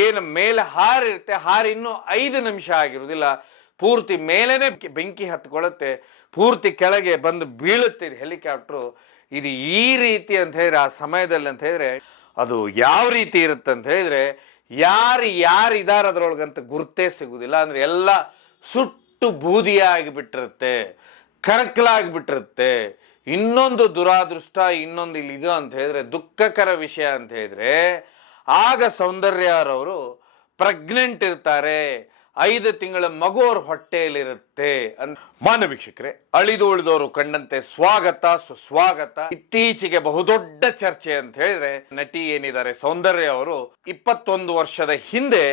ಏನು ಮೇಲೆ ಹಾರಿರುತ್ತೆ, ಹಾರಿ ಇನ್ನೂ 5 ನಿಮಿಷ ಆಗಿರುವುದಿಲ್ಲ, ಪೂರ್ತಿ ಮೇಲೇನೆ ಬೆಂಕಿ ಹತ್ಕೊಳ್ಳುತ್ತೆ, ಪೂರ್ತಿ ಕೆಳಗೆ ಬಂದು ಬೀಳುತ್ತೆ ಹೆಲಿಕಾಪ್ಟ್ರು. ಇದು ಈ ರೀತಿ ಅಂತ ಹೇಳಿದ್ರೆ ಆ ಸಮಯದಲ್ಲಿ ಅಂತ ಹೇಳಿದ್ರೆ ಅದು ಯಾವ ರೀತಿ ಇರುತ್ತೆ ಅಂತ ಹೇಳಿದ್ರೆ ಯಾರು ಇದಾರೆ ಅದರೊಳಗಂತ ಗುರ್ತೇ ಸಿಗುದಿಲ್ಲ. ಅಂದ್ರೆ ಎಲ್ಲ ಸುಟ್ಟು ಬೂದಿಯಾಗಿ ಬಿಟ್ಟಿರುತ್ತೆ, ಕರಕಲಾಗಿಬಿಟ್ಟಿರುತ್ತೆ. ಇನ್ನೊಂದು ದುರಾದೃಷ್ಟ, ಇನ್ನೊಂದು ಇಲ್ಲಿ ಇದು ಅಂತ ಹೇಳಿದ್ರೆ ದುಃಖಕರ ವಿಷಯ ಅಂತ ಹೇಳಿದ್ರೆ, ಆಗ ಸೌಂದರ್ಯರವರು ಪ್ರೆಗ್ನೆಂಟ್ ಇರ್ತಾರೆ, 5 ತಿಂಗಳ ಮಗು ಅವ್ರ ಹೊಟ್ಟೆಯಲ್ಲಿರುತ್ತೆ. ಮಾನ್ಯ ವೀಕ್ಷಕರೇ, ಅಳಿದು ಉಳಿದವರು ಕಂಡಂತೆ ಸ್ವಾಗತ ಸುಸ್ವಾಗತ. ಇತ್ತೀಚೆಗೆ ಬಹುದೊಡ್ಡ ಚರ್ಚೆ ಅಂತ ಹೇಳಿದ್ರೆ ನಟಿ ಏನಿದ್ದಾರೆ ಸೌಂದರ್ಯ ಅವರು 21 ವರ್ಷದ ಹಿಂದೆ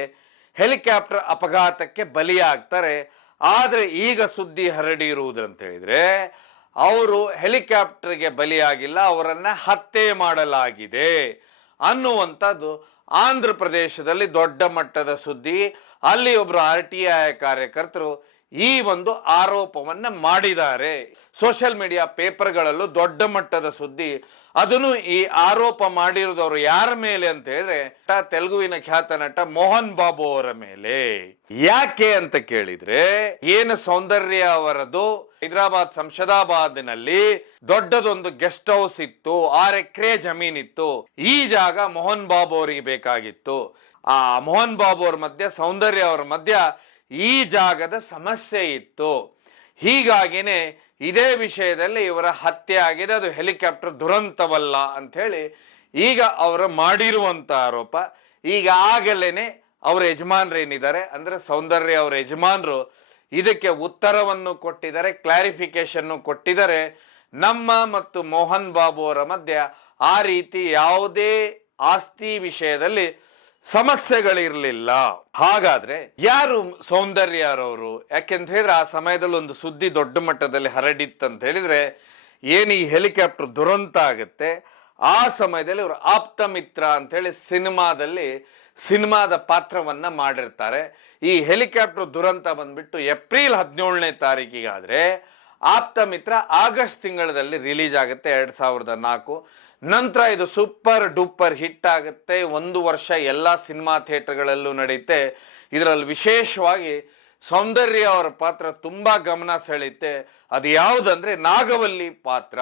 ಹೆಲಿಕಾಪ್ಟರ್ ಅಪಘಾತಕ್ಕೆ ಬಲಿಯಾಗ್ತಾರೆ. ಆದ್ರೆ ಈಗ ಸುದ್ದಿ ಹರಡಿರುವುದಂತ ಹೇಳಿದ್ರೆ ಅವರು ಹೆಲಿಕಾಪ್ಟರ್ಗೆ ಬಲಿಯಾಗಿಲ್ಲ, ಅವರನ್ನ ಹತ್ಯೆ ಮಾಡಲಾಗಿದೆ ಅನ್ನುವಂಥದ್ದು ಆಂಧ್ರ ಪ್ರದೇಶದಲ್ಲಿ ದೊಡ್ಡ ಮಟ್ಟದ ಸುದ್ದಿ. ಅಲ್ಲಿ ಒಬ್ರು RTI ಕಾರ್ಯಕರ್ತರು ಈ ಒಂದು ಆರೋಪವನ್ನ ಮಾಡಿದ್ದಾರೆ. ಸೋಷಿಯಲ್ ಮೀಡಿಯಾ ಪೇಪರ್ಗಳಲ್ಲೂ ದೊಡ್ಡ ಮಟ್ಟದ ಸುದ್ದಿ. ಅದನ್ನು ಈ ಆರೋಪ ಮಾಡಿರುವುದವರು ಯಾರ ಮೇಲೆ ಅಂತ ಹೇಳಿದ್ರೆ ತೆಲುಗುವಿನ ಖ್ಯಾತ ನಟ ಮೋಹನ್ ಬಾಬು ಅವರ ಮೇಲೆ. ಯಾಕೆ ಅಂತ ಕೇಳಿದ್ರೆ, ಏನು ಸೌಂದರ್ಯ ಅವರದು ಹೈದರಾಬಾದ್ ಶಂಷಾದಾಬಾದ್ನಲ್ಲಿ ದೊಡ್ಡದೊಂದು ಗೆಸ್ಟ್ ಹೌಸ್ ಇತ್ತು, 6 ಎಕರೆ ಜಮೀನಿತ್ತು. ಈ ಜಾಗ ಮೋಹನ್ ಬಾಬು ಅವರಿಗೆ ಬೇಕಾಗಿತ್ತು. ಆ ಮೋಹನ್ ಬಾಬು ಅವ್ರ ಮಧ್ಯ ಸೌಂದರ್ಯ ಅವರ ಮಧ್ಯ ಈ ಜಾಗದ ಸಮಸ್ಯೆ ಇತ್ತು. ಹೀಗಾಗಿನೇ ಇದೇ ವಿಷಯದಲ್ಲಿ ಇವರ ಹತ್ಯೆ ಆಗಿದೆ, ಅದು ಹೆಲಿಕಾಪ್ಟರ್ ದುರಂತವಲ್ಲ ಅಂತ ಹೇಳಿ ಈಗ ಅವರು ಮಾಡಿರುವಂತ ಆರೋಪ. ಈಗ ಆಗಲೇನೆ ಅವ್ರ ಯಜಮಾನ್ರೇನಿದ್ದಾರೆ ಅಂದ್ರೆ ಸೌಂದರ್ಯ ಅವರ ಯಜಮಾನರು ಇದಕ್ಕೆ ಉತ್ತರವನ್ನು ಕೊಟ್ಟಿದ್ದಾರೆ, ಕ್ಲಾರಿಫಿಕೇಶನ್ ಕೊಟ್ಟಿದ್ದಾರೆ. ನಮ್ಮ ಮತ್ತು ಮೋಹನ್ ಬಾಬು ಅವರ ಮಧ್ಯ ಆ ರೀತಿ ಯಾವುದೇ ಆಸ್ತಿ ವಿಷಯದಲ್ಲಿ ಸಮಸ್ಯೆಗಳಿರಲಿಲ್ಲ. ಹಾಗಾದ್ರೆ ಯಾರು ಸೌಂದರ್ಯರವರು? ಯಾಕೆಂತ ಹೇಳಿದ್ರೆ ಆ ಸಮಯದಲ್ಲಿ ಒಂದು ಸುದ್ದಿ ದೊಡ್ಡ ಮಟ್ಟದಲ್ಲಿ ಹರಡಿತ್ತಂತ ಹೇಳಿದ್ರೆ, ಏನು ಈ ಹೆಲಿಕಾಪ್ಟರ್ ದುರಂತ ಆಗುತ್ತೆ, ಆ ಸಮಯದಲ್ಲಿ ಇವರು ಆಪ್ತ ಮಿತ್ರ ಅಂತ ಹೇಳಿ ಸಿನಿಮಾದ ಪಾತ್ರವನ್ನ ಮಾಡಿರ್ತಾರೆ. ಈ ಹೆಲಿಕಾಪ್ಟರ್ ದುರಂತ ಬಂದ್ಬಿಟ್ಟು ಏಪ್ರಿಲ್ 17ನೇ ತಾರೀಕಿಗಾದ್ರೆ ಆಪ್ತ ಮಿತ್ರ ಆಗಸ್ಟ್ ತಿಂಗಳಲ್ಲಿ ರಿಲೀಸ್ ಆಗುತ್ತೆ 2004. ನಂತರ ಇದು ಸೂಪರ್ ಡೂಪರ್ ಹಿಟ್ ಆಗುತ್ತೆ, 1 ವರ್ಷ ಎಲ್ಲ ಸಿನಿಮಾ ಥಿಯೇಟರ್ಗಳಲ್ಲೂ ನಡೆಯುತ್ತೆ. ಇದರಲ್ಲಿ ವಿಶೇಷವಾಗಿ ಸೌಂದರ್ಯ ಅವರ ಪಾತ್ರ ತುಂಬಾ ಗಮನ ಸೆಳೆಯುತ್ತೆ. ಅದು ಯಾವುದಂದ್ರೆ ನಾಗವಲ್ಲಿ ಪಾತ್ರ.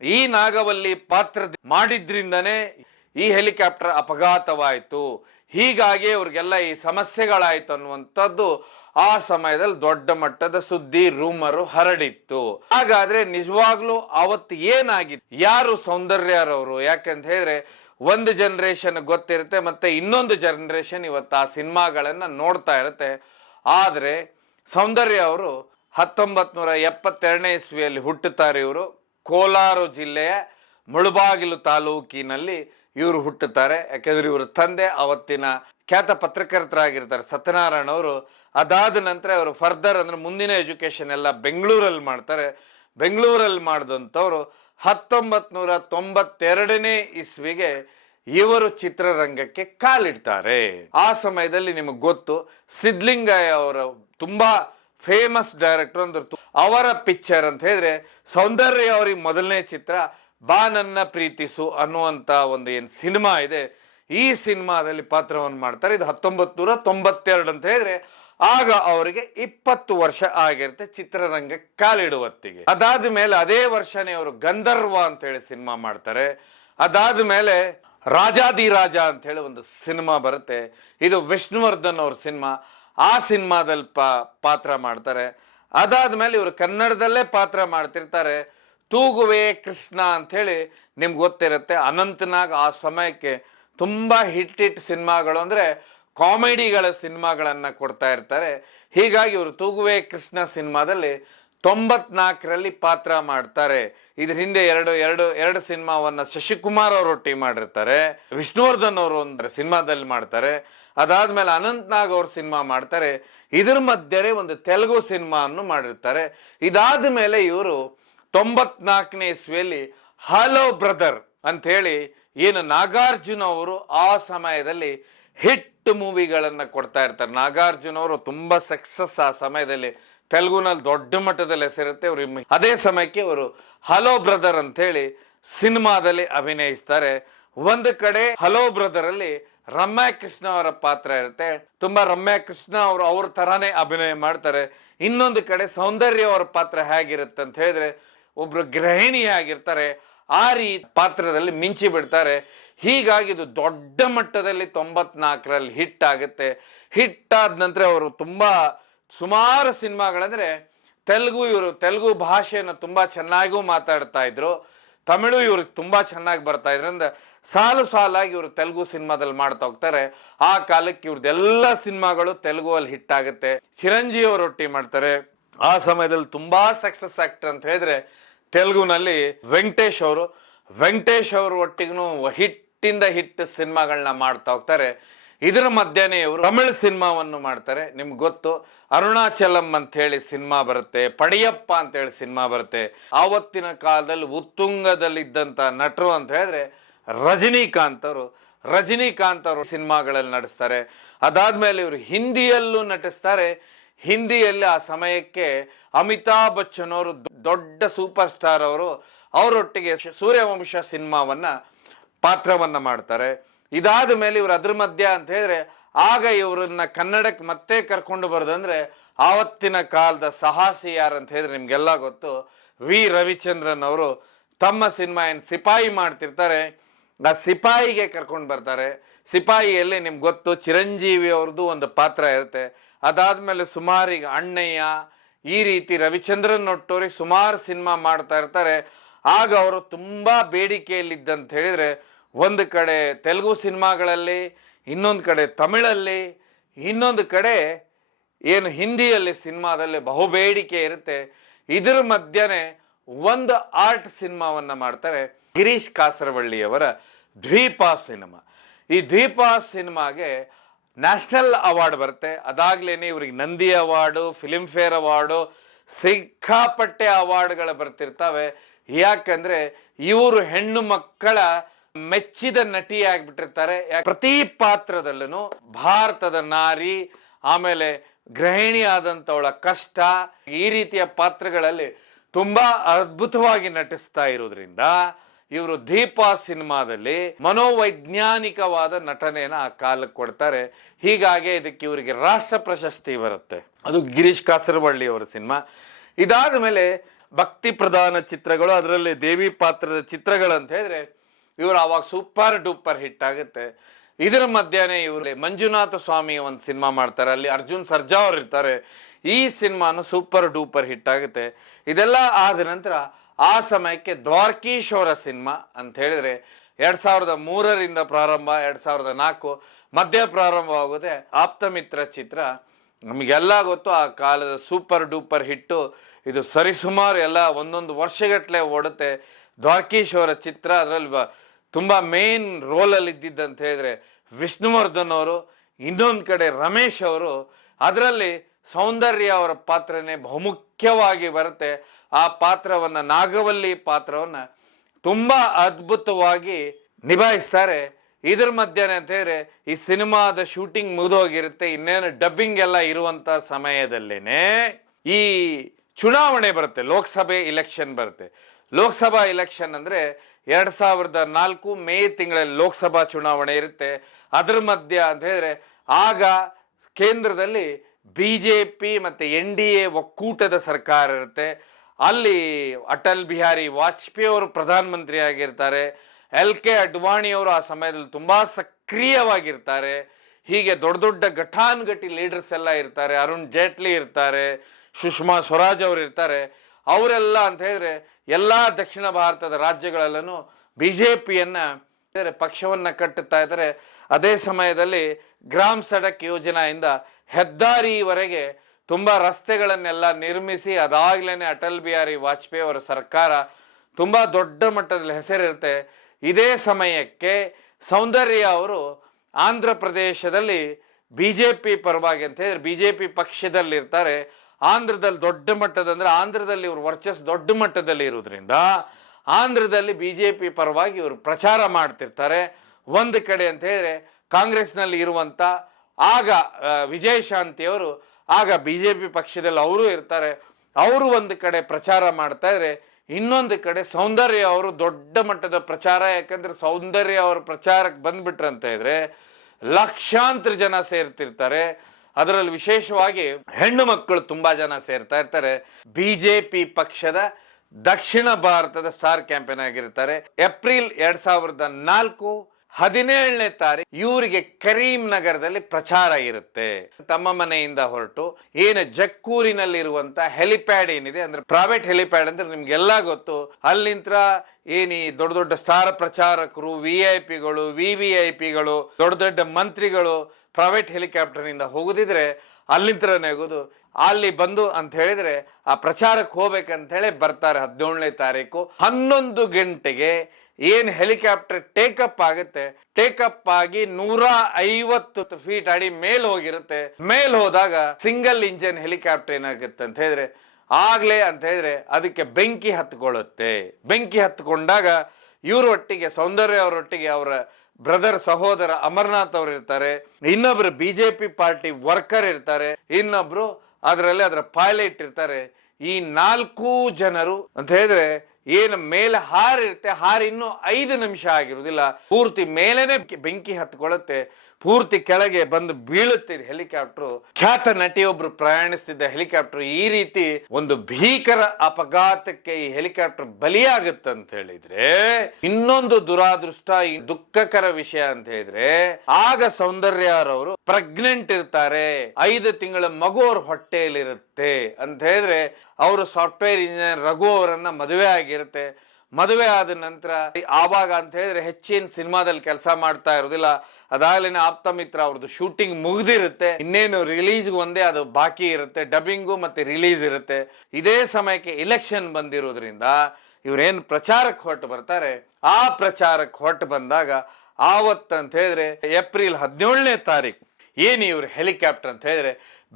ಈ ನಾಗವಲ್ಲಿ ಪಾತ್ರ ಮಾಡಿದ್ರಿಂದನೇ ಈ ಹೆಲಿಕಾಪ್ಟರ್ ಅಪಘಾತವಾಯಿತು, ಹೀಗಾಗಿ ಅವ್ರಿಗೆಲ್ಲ ಈ ಸಮಸ್ಯೆಗಳಾಯ್ತು ಅನ್ನುವಂಥದ್ದು ಆ ಸಮಯದಲ್ಲಿ ದೊಡ್ಡ ಮಟ್ಟದ ಸುದ್ದಿ ರೂಮರು ಹರಡಿತ್ತು. ಹಾಗಾದ್ರೆ ನಿಜವಾಗ್ಲೂ ಅವತ್ತು ಏನಾಗಿತ್ತು? ಯಾರು ಸೌಂದರ್ಯರವರು? ಯಾಕಂತ ಹೇಳಿದ್ರೆ ಒಂದು ಜನರೇಷನ್ ಗೊತ್ತಿರುತ್ತೆ, ಮತ್ತೆ ಇನ್ನೊಂದು ಜನರೇಷನ್ ಇವತ್ತು ಆ ಸಿನಿಮಾಗಳನ್ನ ನೋಡ್ತಾ ಇರುತ್ತೆ. ಆದ್ರೆ ಸೌಂದರ್ಯ ಅವರು 1972ನೇ ಇಸ್ವಿಯಲ್ಲಿ ಹುಟ್ಟುತ್ತಾರೆ. ಇವರು ಕೋಲಾರ ಜಿಲ್ಲೆಯ ಮುಳಬಾಗಿಲು ತಾಲೂಕಿನಲ್ಲಿ ಇವರು ಹುಟ್ಟುತ್ತಾರೆ. ಯಾಕೆಂದ್ರೆ ಇವರು ತಂದೆ ಅವತ್ತಿನ ಖ್ಯಾತ ಪತ್ರಕರ್ತರಾಗಿರ್ತಾರೆ ಸತ್ಯನಾರಾಯಣ ಅವರು. ಅದಾದ ನಂತರ ಅವರು ಫರ್ದರ್ ಅಂದ್ರೆ ಮುಂದಿನ ಎಜುಕೇಶನ್ ಎಲ್ಲ ಬೆಂಗಳೂರಲ್ಲಿ ಮಾಡ್ತಾರೆ. ಬೆಂಗಳೂರಲ್ಲಿ ಮಾಡಿದಂಥವ್ರು 1992ನೇ ಇಸ್ವಿಗೆ ಇವರು ಚಿತ್ರರಂಗಕ್ಕೆ ಕಾಲಿಡ್ತಾರೆ. ಆ ಸಮಯದಲ್ಲಿ ನಿಮಗೆ ಗೊತ್ತು, ಸಿದ್ಲಿಂಗಯ್ಯ ಅವರ ತುಂಬಾ ಫೇಮಸ್ ಡೈರೆಕ್ಟರ್ ಅಂದ್ರೆ ಅವರ ಪಿಕ್ಚರ್ ಅಂತ ಹೇಳಿದ್ರೆ ಸೌಂದರ್ಯ ಅವರಿಗೆ ಮೊದಲನೇ ಚಿತ್ರ ಬಾ ನನ್ನ ಪ್ರೀತಿಸು ಅನ್ನುವಂತ ಒಂದು ಏನು ಸಿನಿಮಾ ಇದೆ, ಈ ಸಿನಿಮಾದಲ್ಲಿ ಪಾತ್ರವನ್ನು ಮಾಡ್ತಾರೆ. ಇದು 1992 ಅಂತ ಹೇಳಿದ್ರೆ ಆಗ ಅವರಿಗೆ 20 ವರ್ಷ ಆಗಿರುತ್ತೆ ಚಿತ್ರರಂಗಕ್ಕೆ ಕಾಲಿಡುವತ್ತಿಗೆ. ಅದಾದ ಮೇಲೆ ಅದೇ ವರ್ಷನೇ ಅವರು ಗಂಧರ್ವ ಅಂತ ಹೇಳಿ ಸಿನಿಮಾ ಮಾಡ್ತಾರೆ. ಅದಾದ ಮೇಲೆ ರಾಜಾದಿರಾಜ ಅಂತ ಹೇಳಿ ಒಂದು ಸಿನಿಮಾ ಬರುತ್ತೆ, ಇದು ವಿಷ್ಣುವರ್ಧನ್ ಅವ್ರ ಸಿನಿಮಾ. ಆ ಸಿನಿಮಾದಲ್ಲಿ ಪಾತ್ರ ಮಾಡ್ತಾರೆ. ಅದಾದ ಮೇಲೆ ಇವರು ಕನ್ನಡದಲ್ಲೇ ಪಾತ್ರ ಮಾಡ್ತಿರ್ತಾರೆ. ತೂಗುವೆ ಕೃಷ್ಣ ಅಂತ ಹೇಳಿ ನಿಮ್ಗೆ ಗೊತ್ತಿರುತ್ತೆ. ಅನಂತನಾಗ್ ಆ ಸಮಯಕ್ಕೆ ತುಂಬಾ ಹಿಟ್ ಸಿನಿಮಾಗಳು ಅಂದ್ರೆ ಕಾಮಿಡಿಗಳ ಸಿನಿಮಾಗಳನ್ನ ಕೊಡ್ತಾ ಇರ್ತಾರೆ. ಹೀಗಾಗಿ ಇವರು ತೂಗುವೆ ಕೃಷ್ಣ ಸಿನಿಮಾದಲ್ಲಿ 94ರಲ್ಲಿ ಪಾತ್ರ ಮಾಡ್ತಾರೆ. ಇದ್ರ ಹಿಂದೆ ಎರಡು ಸಿನಿಮಾವನ್ನ ಶಶಿಕುಮಾರ್ ಅವರು ಟೀಮ್ ಮಾಡಿರ್ತಾರೆ, ವಿಷ್ಣುವರ್ಧನ್ ಅವರು ಒಂದು ಸಿನಿಮಾದಲ್ಲಿ ಮಾಡ್ತಾರೆ. ಅದಾದ್ಮೇಲೆ ಅನಂತನಾಗ್ ಅವ್ರ ಸಿನಿಮಾ ಮಾಡ್ತಾರೆ. ಇದ್ರ ಮಧ್ಯೆ ಒಂದು ತೆಲುಗು ಸಿನಿಮಾವನ್ನು ಮಾಡಿರ್ತಾರೆ. ಇದಾದ ಮೇಲೆ ಇವರು 94ನೇ ಇಸ್ವಿಯಲ್ಲಿ ಹಲೋ ಬ್ರದರ್ ಅಂತ ಹೇಳಿ ಏನು ನಾಗಾರ್ಜುನ ಅವರು ಆ ಸಮಯದಲ್ಲಿ ಹಿಟ್ ಮೂವಿಗಳನ್ನ ಕೊಡ್ತಾ ಇರ್ತಾರೆ. ನಾಗಾರ್ಜುನ ಅವರು ತುಂಬಾ ಸಕ್ಸಸ್ ಆ ಸಮಯದಲ್ಲಿ ತೆಲುಗುನಲ್ಲಿ ದೊಡ್ಡ ಮಟ್ಟದಲ್ಲಿ ಹೆಸರಿರುತ್ತೆ. ಅವರು ಅದೇ ಸಮಯಕ್ಕೆ ಅವರು ಹಲೋ ಬ್ರದರ್ ಅಂತ ಹೇಳಿ ಸಿನಿಮಾದಲ್ಲಿ ಅಭಿನಯಿಸ್ತಾರೆ. ಒಂದು ಕಡೆ ಹಲೋ ಬ್ರದರ್ ಅಲ್ಲಿ ರಮ್ಯಾ ಕೃಷ್ಣ ಅವರ ಪಾತ್ರ ಇರುತ್ತೆ. ತುಂಬಾ ರಮ್ಯಾ ಕೃಷ್ಣ ಅವರು ಅವ್ರ ತರಾನೇ ಅಭಿನಯ ಮಾಡ್ತಾರೆ. ಇನ್ನೊಂದು ಕಡೆ ಸೌಂದರ್ಯ ಅವರ ಪಾತ್ರ ಹೇಗಿರುತ್ತೆ ಅಂತ ಹೇಳಿದ್ರೆ ಒಬ್ರು ಗೃಹಿಣಿ ಆಗಿರ್ತಾರೆ, ಆ ರೀತಿ ಪಾತ್ರದಲ್ಲಿ ಮಿಂಚಿ ಬಿಡ್ತಾರೆ. ಹೀಗಾಗಿ ಇದು ದೊಡ್ಡ ಮಟ್ಟದಲ್ಲಿ 94ರಲ್ಲಿ ಹಿಟ್ ಆಗುತ್ತೆ. ಹಿಟ್ ಆದ ನಂತರ ಅವರು ತುಂಬಾ ಸುಮಾರು ಸಿನಿಮಾಗಳಂದ್ರೆ ಇವರು ತೆಲುಗು ಭಾಷೆಯನ್ನು ತುಂಬಾ ಚೆನ್ನಾಗೂ ಮಾತಾಡ್ತಾ ಇದ್ರು, ತಮಿಳು ಇವ್ರಿಗೆ ತುಂಬಾ ಚೆನ್ನಾಗಿ ಬರ್ತಾ ಇದ್ರಿಂದ ಸಾಲು ಸಾಲಾಗಿ ಇವರು ತೆಲುಗು ಸಿನಿಮಾದಲ್ಲಿ ಮಾಡ್ತಾ ಹೋಗ್ತಾರೆ. ಆ ಕಾಲಕ್ಕೆ ಇವ್ರದ್ದೆಲ್ಲ ಸಿನಿಮಾಗಳು ತೆಲುಗುವಲ್ಲಿ ಹಿಟ್ ಆಗುತ್ತೆ. ಚಿರಂಜೀವಿ ಅವರು ಒಟ್ಟಿ ಮಾಡ್ತಾರೆ. ಆ ಸಮಯದಲ್ಲಿ ತುಂಬಾ ಸಕ್ಸಸ್ ಆಕ್ಟರ್ ಅಂತ ಹೇಳಿದ್ರೆ ತೆಲುಗುನಲ್ಲಿ ವೆಂಕಟೇಶ್ ಅವರು ಒಟ್ಟಿಗೂ ಹಿಟ್ಟಿಂದ ಹಿಟ್ ಸಿನಿಮಾಗಳನ್ನ ಮಾಡ್ತಾ ಹೋಗ್ತಾರೆ. ಇದರ ಮಧ್ಯನೇ ಇವರು ತಮಿಳು ಸಿನಿಮಾವನ್ನು ಮಾಡ್ತಾರೆ. ನಿಮ್ಗೆ ಗೊತ್ತು, ಅರುಣಾಚಲಂ ಅಂತ ಹೇಳಿ ಸಿನಿಮಾ ಬರುತ್ತೆ, ಪಡಿಯಪ್ಪ ಅಂತ ಹೇಳಿ ಸಿನಿಮಾ ಬರುತ್ತೆ. ಆವತ್ತಿನ ಕಾಲದಲ್ಲಿ ಉತ್ತುಂಗದಲ್ಲಿದ್ದಂತ ನಟರು ಅಂತ ಹೇಳಿದ್ರೆ ರಜನಿಕಾಂತ್ ಅವರು ಸಿನಿಮಾಗಳಲ್ಲಿ ನಟಿಸ್ತಾರೆ. ಅದಾದ್ಮೇಲೆ ಇವರು ಹಿಂದಿಯಲ್ಲೂ ನಟಿಸ್ತಾರೆ. ಹಿಂದಿಯಲ್ಲಿ ಆ ಸಮಯಕ್ಕೆ ಅಮಿತಾಬ್ ಬಚ್ಚನ್ ಅವರು ದೊಡ್ಡ ಸೂಪರ್ ಸ್ಟಾರ್ ಅವರೊಟ್ಟಿಗೆ ಸೂರ್ಯವಂಶ ಸಿನಿಮಾವನ್ನ ಪಾತ್ರವನ್ನ ಮಾಡ್ತಾರೆ. ಇದಾದ ಮೇಲೆ ಇವರು ಅದ್ರ ಮಧ್ಯ ಅಂತ ಹೇಳಿದ್ರೆ ಆಗ ಇವರನ್ನ ಕನ್ನಡಕ್ಕೆ ಮತ್ತೆ ಕರ್ಕೊಂಡು ಬರೋದಂದ್ರೆ ಆವತ್ತಿನ ಕಾಲದ ಸಾಹಸಿ ಯಾರು ಅಂತ ಹೇಳಿದ್ರೆ ನಿಮ್ಗೆಲ್ಲ ಗೊತ್ತು, ವಿ ರವಿಚಂದ್ರನ್ ಅವರು ತಮ್ಮ ಸಿನಿಮಾ ಏನು ಸಿಪಾಯಿ ಮಾಡ್ತಿರ್ತಾರೆ, ಆ ಸಿಪಾಯಿಗೆ ಕರ್ಕೊಂಡು ಬರ್ತಾರೆ. ಸಿಪಾಯಿಯಲ್ಲಿ ನಿಮ್ಗೆ ಗೊತ್ತು ಚಿರಂಜೀವಿ ಅವ್ರದ್ದು ಒಂದು ಪಾತ್ರ ಇರುತ್ತೆ. ಅದಾದ್ಮೇಲೆ ಸುಮಾರಿಗೆ ಅಣ್ಣಯ್ಯ ಈ ರೀತಿ ರವಿಚಂದ್ರನ್ ಒಟ್ಟೋರಿ ಸುಮಾರು ಸಿನಿಮಾ ಮಾಡ್ತಾ ಇರ್ತಾರೆ. ಆಗ ಅವರು ತುಂಬಾ ಬೇಡಿಕೆಯಲ್ಲಿದ್ದಂತ ಹೇಳಿದ್ರೆ ಒಂದು ಕಡೆ ತೆಲುಗು ಸಿನಿಮಾಗಳಲ್ಲಿ, ಇನ್ನೊಂದು ಕಡೆ ತಮಿಳಲ್ಲಿ, ಇನ್ನೊಂದು ಕಡೆ ಏನು ಹಿಂದಿಯಲ್ಲಿ ಸಿನಿಮಾದಲ್ಲಿ ಬಹುಬೇಡಿಕೆ ಇರುತ್ತೆ. ಇದರ ಮಧ್ಯೆ ಒಂದು ಆರ್ಟ್ ಸಿನಿಮಾವನ್ನ ಮಾಡ್ತಾರೆ, ಗಿರೀಶ್ ಕಾಸರವಳ್ಳಿಯವರ ದ್ವೀಪ ಸಿನಿಮಾ. ಈ ದ್ವೀಪ ಸಿನಿಮಾಗೆ ನ್ಯಾಷನಲ್ ಅವಾರ್ಡ್ ಬರುತ್ತೆ. ಅದಾಗ್ಲೇನೆ ಇವ್ರಿಗೆ Nandi award, film fair award, ಸಿಕ್ಕಾಪಟ್ಟೆ ಅವಾರ್ಡ್ಗಳು ಬರ್ತಿರ್ತವೆ. ಯಾಕಂದ್ರೆ ಇವರು ಹೆಣ್ಣು ಮಕ್ಕಳ ಮೆಚ್ಚಿದ ನಟಿ ಆಗ್ಬಿಟ್ಟಿರ್ತಾರೆ. ಪ್ರತಿ ಪಾತ್ರದಲ್ಲೂ ಭಾರತದ ನಾರಿ, ಆಮೇಲೆ ಗೃಹಿಣಿ ಆದಂಥವಳ ಕಷ್ಟ, ಈ ರೀತಿಯ ಪಾತ್ರಗಳಲ್ಲಿ ತುಂಬಾ ಅದ್ಭುತವಾಗಿ ನಟಿಸ್ತಾ ಇರೋದ್ರಿಂದ ಇವರು ದೀಪ ಸಿನಿಮಾದಲ್ಲಿ ಮನೋವೈಜ್ಞಾನಿಕವಾದ ನಟನೆಯನ್ನ ಆ ಕಾಲಕ್ಕೆ ಕೊಡ್ತಾರೆ. ಹೀಗಾಗಿ ಇದಕ್ಕೆ ಇವರಿಗೆ ರಾಷ್ಟ್ರ ಪ್ರಶಸ್ತಿ ಬರುತ್ತೆ. ಅದು ಗಿರೀಶ್ ಕಾಸರವಳ್ಳಿ ಅವರ ಸಿನಿಮಾ. ಇದಾದ ಮೇಲೆ ಭಕ್ತಿ ಪ್ರಧಾನ ಚಿತ್ರಗಳು, ಅದರಲ್ಲಿ ದೇವಿ ಪಾತ್ರದ ಚಿತ್ರಗಳಂತ ಹೇಳಿದ್ರೆ ಇವರು ಅವಾಗ ಸೂಪರ್ ಡೂಪರ್ ಹಿಟ್ ಆಗುತ್ತೆ. ಇದರ ಮಧ್ಯೆ ಇವರು ಮಂಜುನಾಥ ಸ್ವಾಮಿ ಒಂದು ಸಿನಿಮಾ ಮಾಡ್ತಾರೆ, ಅಲ್ಲಿ ಅರ್ಜುನ್ ಸರ್ಜಾ ಅವ್ರು ಇರ್ತಾರೆ. ಈ ಸಿನಿಮಾನು ಸೂಪರ್ ಡೂಪರ್ ಹಿಟ್ ಆಗುತ್ತೆ. ಇದೆಲ್ಲ ಆದ ನಂತರ ಆ ಸಮಯಕ್ಕೆ ದ್ವಾರಕೀಶ್ ಅವರ ಸಿನಿಮಾ ಅಂತ ಹೇಳಿದ್ರೆ 2003ರಿಂದ ಪ್ರಾರಂಭ, 2004 ಮಧ್ಯ ಪ್ರಾರಂಭವಾಗುತ್ತೆ ಆಪ್ತಮಿತ್ರ ಚಿತ್ರ. ನಮಗೆಲ್ಲ ಗೊತ್ತು ಆ ಕಾಲದ ಸೂಪರ್ ಡೂಪರ್ ಹಿಟ್ಟು. ಇದು ಸರಿಸುಮಾರು ಎಲ್ಲ ಒಂದೊಂದು ವರ್ಷಗಟ್ಟಲೆ ಓಡುತ್ತೆ. ದ್ವಾರಕೀಶ್ ಅವರ ಚಿತ್ರ, ಅದರಲ್ಲಿ ತುಂಬಾ ಮೇನ್ ರೋಲಲ್ಲಿ ಇದ್ದಿದ್ದಂತ ಹೇಳಿದ್ರೆ ವಿಷ್ಣುವರ್ಧನ್ ಅವರು, ಇನ್ನೊಂದು ಕಡೆ ರಮೇಶ್ ಅವರು. ಅದರಲ್ಲಿ ಸೌಂದರ್ಯ ಅವರ ಪಾತ್ರನೇ ಬಹುಮುಖ್ಯವಾಗಿ ಬರುತ್ತೆ. ಆ ಪಾತ್ರವನ್ನ, ನಾಗವಲ್ಲಿ ಪಾತ್ರವನ್ನ ತುಂಬಾ ಅದ್ಭುತವಾಗಿ ನಿಭಾಯಿಸ್ತಾರೆ. ಇದ್ರ ಮಧ್ಯೆ ಅಂತ ಹೇಳಿದ್ರೆ ಈ ಸಿನಿಮಾದ ಶೂಟಿಂಗ್ ಮುಗಿದೋಗಿರುತ್ತೆ, ಇನ್ನೇನು ಡಬ್ಬಿಂಗ್ ಎಲ್ಲ ಇರುವಂತ ಸಮಯದಲ್ಲೇನೆ ಈ ಚುನಾವಣೆ ಬರುತ್ತೆ, ಲೋಕಸಭೆ ಇಲೆಕ್ಷನ್ ಬರುತ್ತೆ. ಲೋಕಸಭಾ ಇಲೆಕ್ಷನ್ ಅಂದ್ರೆ 2004 ಮೇ ತಿಂಗಳಲ್ಲಿ ಲೋಕಸಭಾ ಚುನಾವಣೆ ಇರುತ್ತೆ. ಅದ್ರ ಮಧ್ಯ ಅಂತ ಹೇಳಿದ್ರೆ ಆಗ ಕೇಂದ್ರದಲ್ಲಿ ಬಿಜೆಪಿ ಮತ್ತೆ NDA ಒಕ್ಕೂಟದ ಸರ್ಕಾರ ಇರುತ್ತೆ. ಅಲ್ಲಿ ಅಟಲ್ ಬಿಹಾರಿ ವಾಜಪೇಯಿ ಅವರು ಪ್ರಧಾನಮಂತ್ರಿ ಆಗಿರ್ತಾರೆ. LK ಅಡ್ವಾಣಿ ಅವರು ಆ ಸಮಯದಲ್ಲಿ ತುಂಬಾ ಸಕ್ರಿಯವಾಗಿರ್ತಾರೆ. ಹೀಗೆ ದೊಡ್ಡ ದೊಡ್ಡ ಘಟಾನುಘಟಿ ಲೀಡರ್ಸ್ ಎಲ್ಲ ಇರ್ತಾರೆ. ಅರುಣ್ ಜೇಟ್ಲಿ ಇರ್ತಾರೆ, ಸುಷ್ಮಾ ಸ್ವರಾಜ್ ಅವರು ಇರ್ತಾರೆ. ಅವರೆಲ್ಲ ಅಂತ ಹೇಳಿದ್ರೆ ಎಲ್ಲಾ ದಕ್ಷಿಣ ಭಾರತದ ರಾಜ್ಯಗಳಲ್ಲೂ ಬಿಜೆಪಿಯನ್ನ ಪಕ್ಷವನ್ನ ಕಟ್ಟುತ್ತಾ ಇದ್ದಾರೆ. ಅದೇ ಸಮಯದಲ್ಲಿ ಗ್ರಾಮ್ ಸಡಕ್ ಯೋಜನೆಯಿಂದ ಹೆದ್ದಾರಿವರೆಗೆ ತುಂಬಾ ರಸ್ತೆಗಳನ್ನೆಲ್ಲ ನಿರ್ಮಿಸಿ, ಅದಾಗ್ಲೇನೆ ಅಟಲ್ ಬಿಹಾರಿ ವಾಜಪೇಯಿ ಅವರ ಸರ್ಕಾರ ತುಂಬಾ ದೊಡ್ಡ ಮಟ್ಟದಲ್ಲಿ ಹೆಸರಿರುತ್ತೆ. ಇದೇ ಸಮಯಕ್ಕೆ ಸೌಂದರ್ಯ ಅವರು ಆಂಧ್ರ ಪ್ರದೇಶದಲ್ಲಿ ಬಿಜೆಪಿ ಪರವಾಗಿ ಅಂತ ಹೇಳಿದ್ರೆ ಬಿಜೆಪಿ ಪಕ್ಷದಲ್ಲಿ ಇರ್ತಾರೆ. ಆಂಧ್ರದಲ್ಲಿ ದೊಡ್ಡ ಮಟ್ಟದ ಅಂದ್ರೆ ಆಂಧ್ರದಲ್ಲಿ ಇವರು ವರ್ಚಸ್ ದೊಡ್ಡ ಮಟ್ಟದಲ್ಲಿ ಇರೋದ್ರಿಂದ ಆಂಧ್ರದಲ್ಲಿ ಬಿಜೆಪಿ ಪರವಾಗಿ ಇವರು ಪ್ರಚಾರ ಮಾಡ್ತಿರ್ತಾರೆ. ಒಂದು ಕಡೆ ಅಂತ ಹೇಳಿದ್ರೆ ಕಾಂಗ್ರೆಸ್ನಲ್ಲಿ ಇರುವಂತ ಆಗ ವಿಜಯಶಾಂತಿ ಅವರು ಆಗ ಬಿಜೆಪಿ ಪಕ್ಷದಲ್ಲಿ ಅವರು ಇರ್ತಾರೆ. ಅವರು ಒಂದು ಕಡೆ ಪ್ರಚಾರ ಮಾಡ್ತಾ ಇದ್ರೆ, ಇನ್ನೊಂದು ಕಡೆ ಸೌಂದರ್ಯ ಅವರು ದೊಡ್ಡ ಮಟ್ಟದ ಪ್ರಚಾರ. ಯಾಕಂದ್ರೆ ಸೌಂದರ್ಯ ಅವರು ಪ್ರಚಾರಕ್ಕೆ ಬಂದ್ಬಿಟ್ರಂತ ಇದ್ರೆ ಲಕ್ಷಾಂತರ ಜನ ಸೇರ್ತಿರ್ತಾರೆ. ಅದರಲ್ಲಿ ವಿಶೇಷವಾಗಿ ಹೆಣ್ಣು ಮಕ್ಕಳು ತುಂಬಾ ಜನ ಸೇರ್ತಾ ಇರ್ತಾರೆ. ಬಿಜೆಪಿ ಪಕ್ಷದ ದಕ್ಷಿಣ ಭಾರತದ ಸ್ಟಾರ್ ಕ್ಯಾಂಪೇನ್ ಆಗಿರ್ತಾರೆ. ಏಪ್ರಿಲ್ 2004 17ನೇ ತಾರೀಕು ಇವರಿಗೆ ಕರೀಂ ನಗರದಲ್ಲಿ ಪ್ರಚಾರ ಇರುತ್ತೆ. ತಮ್ಮ ಮನೆಯಿಂದ ಹೊರಟು ಏನು ಜಕ್ಕೂರಿನಲ್ಲಿರುವಂತ ಹೆಲಿಪ್ಯಾಡ್ ಏನಿದೆ, ಅಂದ್ರೆ ಪ್ರೈವೇಟ್ ಹೆಲಿಪ್ಯಾಡ್ ಅಂದ್ರೆ ನಿಮ್ಗೆಲ್ಲ ಗೊತ್ತು. ಅಲ್ಲಿಂತ್ರ ಏನಿ ದೊಡ್ಡ ದೊಡ್ಡ ಸ್ಟಾರ್ ಪ್ರಚಾರಕರು, VIP ಗಳು, VVIPಗಳು, ದೊಡ್ಡ ದೊಡ್ಡ ಮಂತ್ರಿಗಳು ಪ್ರೈವೇಟ್ ಹೆಲಿಕಾಪ್ಟರ್ ನಿಂದ ಹೋಗುದಿದ್ರೆ ಅಲ್ಲಿಂತ್ರನೇ ಹೋಗುದು. ಅಲ್ಲಿ ಬಂದು ಅಂತ ಹೇಳಿದ್ರೆ ಆ ಪ್ರಚಾರಕ್ಕೆ ಹೋಗ್ಬೇಕಂತ ಹೇಳಿ ಬರ್ತಾರೆ. 17ನೇ ತಾರೀಕು 11 ಗಂಟೆಗೆ ಏನ್ ಹೆಲಿಕಾಪ್ಟರ್ ಟೇಕಪ್ ಆಗುತ್ತೆ, ಟೇಕಪ್ ಆಗಿ 150 ಫೀಟ್ ಅಡಿ ಮೇಲ್ ಹೋಗಿರುತ್ತೆ. ಮೇಲ್ ಹೋದಾಗ ಸಿಂಗಲ್ ಇಂಜಿನ್ ಹೆಲಿಕಾಪ್ಟರ್ ಏನಾಗುತ್ತೆ ಅಂತ ಹೇಳಿದ್ರೆ ಆಗ್ಲೇ ಅಂತ ಹೇಳಿದ್ರೆ ಅದಕ್ಕೆ ಬೆಂಕಿ ಹತ್ಕೊಳ್ಳುತ್ತೆ. ಬೆಂಕಿ ಹತ್ಕೊಂಡಾಗ ಇವರೊಟ್ಟಿಗೆ ಸೌಂದರ್ಯ ಅವರೊಟ್ಟಿಗೆ ಅವರ ಬ್ರದರ್ ಸಹೋದರ ಅಮರ್ನಾಥ್ ಅವರು ಇರ್ತಾರೆ, ಇನ್ನೊಬ್ರು ಬಿಜೆಪಿ ಪಾರ್ಟಿ ವರ್ಕರ್ ಇರ್ತಾರೆ, ಇನ್ನೊಬ್ರು ಅದರ ಪೈಲಟ್ ಇರ್ತಾರೆ. ಈ 4 ಜನರು ಅಂತ ಹೇಳಿದ್ರೆ ಏನು ಮೇಲೆ ಹಾರಿರುತ್ತೆ, ಹಾರಿ ಇನ್ನೂ 5 ನಿಮಿಷ ಆಗಿರುವುದಿಲ್ಲ, ಪೂರ್ತಿ ಮೇಲೇನೆ ಬೆಂಕಿ ಹತ್ಕೊಳ್ಳುತ್ತೆ, ಪೂರ್ತಿ ಕೆಳಗೆ ಬಂದು ಬೀಳುತ್ತೆ ಹೆಲಿಕಾಪ್ಟರ್. ಖ್ಯಾತ ನಟಿಯೊಬ್ರು ಪ್ರಯಾಣಿಸ್ತಿದ್ದ ಹೆಲಿಕಾಪ್ಟರ್ ಈ ರೀತಿ ಒಂದು ಭೀಕರ ಅಪಘಾತಕ್ಕೆ ಈ ಹೆಲಿಕಾಪ್ಟರ್ ಬಲಿಯಾಗುತ್ತಂತ ಹೇಳಿದ್ರೆ, ಇನ್ನೊಂದು ದುರಾದೃಷ್ಟ, ಈ ದುಃಖಕರ ವಿಷಯ ಅಂತ ಹೇಳಿದ್ರೆ, ಆಗ ಸೌಂದರ್ಯರವರು ಪ್ರೆಗ್ನೆಂಟ್ ಇರ್ತಾರೆ, 5 ತಿಂಗಳ ಮಗು ಅವ್ರ ಹೊಟ್ಟೆಯಲ್ಲಿರುತ್ತೆ ಅಂತ ಹೇಳಿದ್ರೆ, ಅವರು ಸಾಫ್ಟ್ವೇರ್ ಇಂಜಿನಿಯರ್ ರಘು ಅವರನ್ನ ಮದುವೆ ಆಗಿರುತ್ತೆ. ಮದುವೆ ಆದ ನಂತರ ಆವಾಗ ಅಂತ ಹೇಳಿದ್ರೆ ಹೆಚ್ಚಿನ ಸಿನಿಮಾದಲ್ಲಿ ಕೆಲಸ ಮಾಡ್ತಾ ಇರೋದಿಲ್ಲ. ಅದಾಗಲೇನೆ ಆಪ್ತ ಮಿತ್ರ ಅವ್ರದ್ದು ಶೂಟಿಂಗ್ ಮುಗ್ದಿರುತ್ತೆ, ಇನ್ನೇನು ರಿಲೀಸ್ ಒಂದೇ ಅದು ಬಾಕಿ ಇರುತ್ತೆ, ಡಬ್ಬಿಂಗು ಮತ್ತೆ ರಿಲೀಸ್ ಇರುತ್ತೆ. ಇದೇ ಸಮಯಕ್ಕೆ ಎಲೆಕ್ಷನ್ ಬಂದಿರೋದ್ರಿಂದ ಇವ್ರೇನ್ ಪ್ರಚಾರಕ್ಕೆ ಹೊರಟು ಬರ್ತಾರೆ. ಆ ಪ್ರಚಾರಕ್ಕೆ ಹೊರಟು ಬಂದಾಗ ಆವತ್ತಂತ ಹೇಳಿದ್ರೆ ಏಪ್ರಿಲ್ 17ನೇ ತಾರೀಕು ಏನು ಇವ್ರ ಹೆಲಿಕಾಪ್ಟರ್ ಅಂತ ಹೇಳಿದ್ರೆ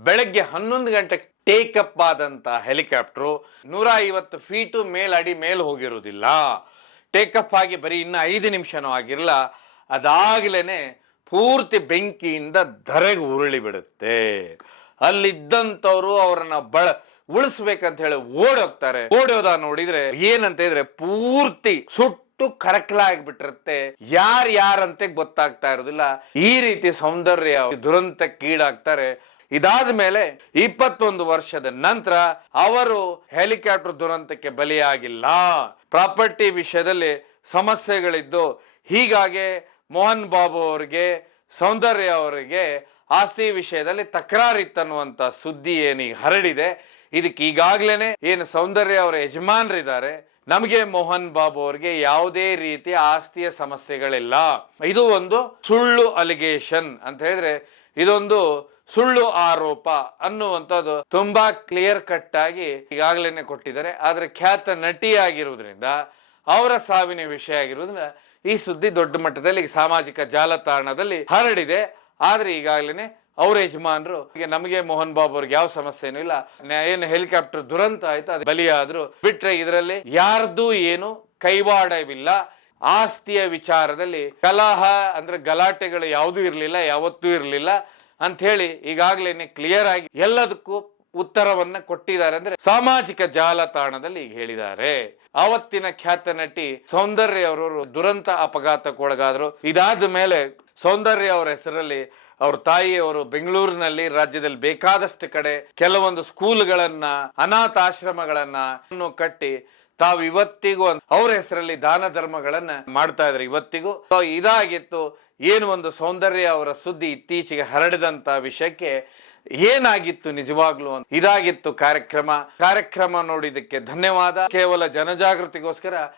ಬೆಳಗ್ಗೆ 11 ಗಂಟೆ ಟೇಕಪ್ ಆದಂತ ಹೆಲಿಕಾಪ್ಟರ್ 150 ಫೀಟು ಅಡಿ ಮೇಲ್ ಹೋಗಿರುವುದಿಲ್ಲ. ಟೇಕಪ್ ಆಗಿ ಬರೀ ಇನ್ನು 5 ನಿಮಿಷನೂ ಆಗಿರಲ್ಲ, ಅದಾಗ್ಲೇನೆ ಪೂರ್ತಿ ಬೆಂಕಿಯಿಂದ ಧರೆಗೆ ಉರುಳಿ ಬಿಡುತ್ತೆ. ಅಲ್ಲಿದ್ದಂಥವ್ರು ಅವ್ರನ್ನ ಉಳಿಸ್ಬೇಕಂತ ಹೇಳಿ ಓಡೋಗ್ತಾರೆ. ಓಡೋದ ನೋಡಿದ್ರೆ ಏನಂತ ಹೇಳಿದ್ರೆ ಪೂರ್ತಿ ಸುಟ್ಟು ಕರಕಲಾಗ್ಬಿಟ್ಟಿರುತ್ತೆ, ಯಾರಂತೆ ಗೊತ್ತಾಗ್ತಾ ಇರೋದಿಲ್ಲ. ಈ ರೀತಿ ಸೌಂದರ್ಯ ದುರಂತಕ್ಕೀಡಾಗ್ತಾರೆ. ಇದಾದ ಮೇಲೆ 21 ವರ್ಷದ ನಂತರ ಅವರು ಹೆಲಿಕಾಪ್ಟರ್ ದುರಂತಕ್ಕೆ ಬಲಿಯಾಗಿಲ್ಲ. ಪ್ರಾಪರ್ಟಿ ವಿಷಯದಲ್ಲಿ ಸಮಸ್ಯೆಗಳಿದ್ದು ಹೀಗಾಗಿ ಮೋಹನ್ ಬಾಬು ಅವರಿಗೆ, ಸೌಂದರ್ಯ ಅವರಿಗೆ ಆಸ್ತಿ ವಿಷಯದಲ್ಲಿ ತಕರಾರಿತ್ತನ್ನುವಂತ ಸುದ್ದಿ ಏನೀಗ ಹರಡಿದೆ. ಇದಕ್ಕೆ ಈಗಾಗ್ಲೇನೆ ಏನು ಸೌಂದರ್ಯ ಅವರ ಯಜಮಾನರಿದ್ದಾರೆ, ನಮಗೆ ಮೋಹನ್ ಬಾಬು ಅವರಿಗೆ ಯಾವುದೇ ರೀತಿಯ ಆಸ್ತಿಯ ಸಮಸ್ಯೆಗಳಿಲ್ಲ, ಇದು ಒಂದು ಸುಳ್ಳು ಅಲಿಗೇಷನ್ ಅಂತ ಹೇಳಿದ್ರೆ ಇದೊಂದು ಸುಳ್ಳು ಆರೋಪ ಅನ್ನುವಂಥದ್ದು ತುಂಬಾ ಕ್ಲಿಯರ್ ಕಟ್ ಆಗಿ ಈಗಾಗಲೇ ಕೊಟ್ಟಿದ್ದಾರೆ. ಆದ್ರೆ ಖ್ಯಾತ ನಟಿಯಾಗಿರುವುದರಿಂದ ಅವರ ಸಾವಿನ ವಿಷಯ ಆಗಿರುವುದರಿಂದ ಈ ಸುದ್ದಿ ದೊಡ್ಡ ಮಟ್ಟದಲ್ಲಿ ಸಾಮಾಜಿಕ ಜಾಲತಾಣದಲ್ಲಿ ಹರಡಿದೆ. ಆದ್ರೆ ಈಗಾಗಲೇ ಅವ್ರ ಯಜಮಾನರು ನಮಗೆ ಮೋಹನ್ ಬಾಬು ಅವ್ರಿಗೆ ಯಾವ ಸಮಸ್ಯೆನೂ ಇಲ್ಲ, ಏನು ಹೆಲಿಕಾಪ್ಟರ್ ದುರಂತ ಆಯ್ತು ಅದು ಬಲಿಯಾದ್ರು ಬಿಟ್ರೆ ಇದರಲ್ಲಿ ಯಾರ್ದು ಏನು ಕೈವಾಡವಿಲ್ಲ. ಆಸ್ತಿಯ ವಿಚಾರದಲ್ಲಿ ಕಲಹ ಅಂದ್ರೆ ಗಲಾಟೆಗಳು ಯಾವುದೂ ಇರಲಿಲ್ಲ, ಯಾವತ್ತೂ ಇರಲಿಲ್ಲ ಅಂತ ಹೇಳಿ ಈಗಾಗಲೇ ಕ್ಲಿಯರ್ ಆಗಿ ಎಲ್ಲದಕ್ಕೂ ಉತ್ತರವನ್ನ ಕೊಟ್ಟಿದ್ದಾರೆ. ಅಂದ್ರೆ ಸಾಮಾಜಿಕ ಜಾಲತಾಣದಲ್ಲಿ ಈಗ ಹೇಳಿದ್ದಾರೆ. ಆವತ್ತಿನ ಖ್ಯಾತ ನಟಿ ಸೌಂದರ್ಯ ಅವರು ದುರಂತ ಅಪಘಾತಕ್ಕೊಳಗಾದ್ರು. ಇದಾದ ಮೇಲೆ ಸೌಂದರ್ಯ ಅವರ ಹೆಸರಲ್ಲಿ ಅವ್ರ ತಾಯಿಯವರು ಬೆಂಗಳೂರಿನಲ್ಲಿ ರಾಜ್ಯದಲ್ಲಿ ಬೇಕಾದಷ್ಟು ಕಡೆ ಕೆಲವೊಂದು ಸ್ಕೂಲ್ಗಳನ್ನ, ಅನಾಥಾಶ್ರಮಗಳನ್ನ ಕಟ್ಟಿ ತಾವು ಇವತ್ತಿಗೂ ಅವ್ರ ಹೆಸರಲ್ಲಿ ದಾನ ಧರ್ಮಗಳನ್ನ ಮಾಡ್ತಾ ಇದ್ದಾರೆ ಇವತ್ತಿಗೂ. ಇದಾಗಿತ್ತು ಏನು ಒಂದು ಸೌಂದರ್ಯ ಅವರ ಸುದ್ದಿ ಇತ್ತೀಚೆಗೆ ಹರಡಿದಂತ ವಿಷಯಕ್ಕೆ ಏನಾಗಿತ್ತು ನಿಜವಾಗ್ಲು ಅಂತ. ಇದಾಗಿತ್ತು ಕಾರ್ಯಕ್ರಮ ನೋಡಿದಕ್ಕೆ ಧನ್ಯವಾದ. ಕೇವಲ ಜನಜಾಗೃತಿಗೋಸ್ಕರ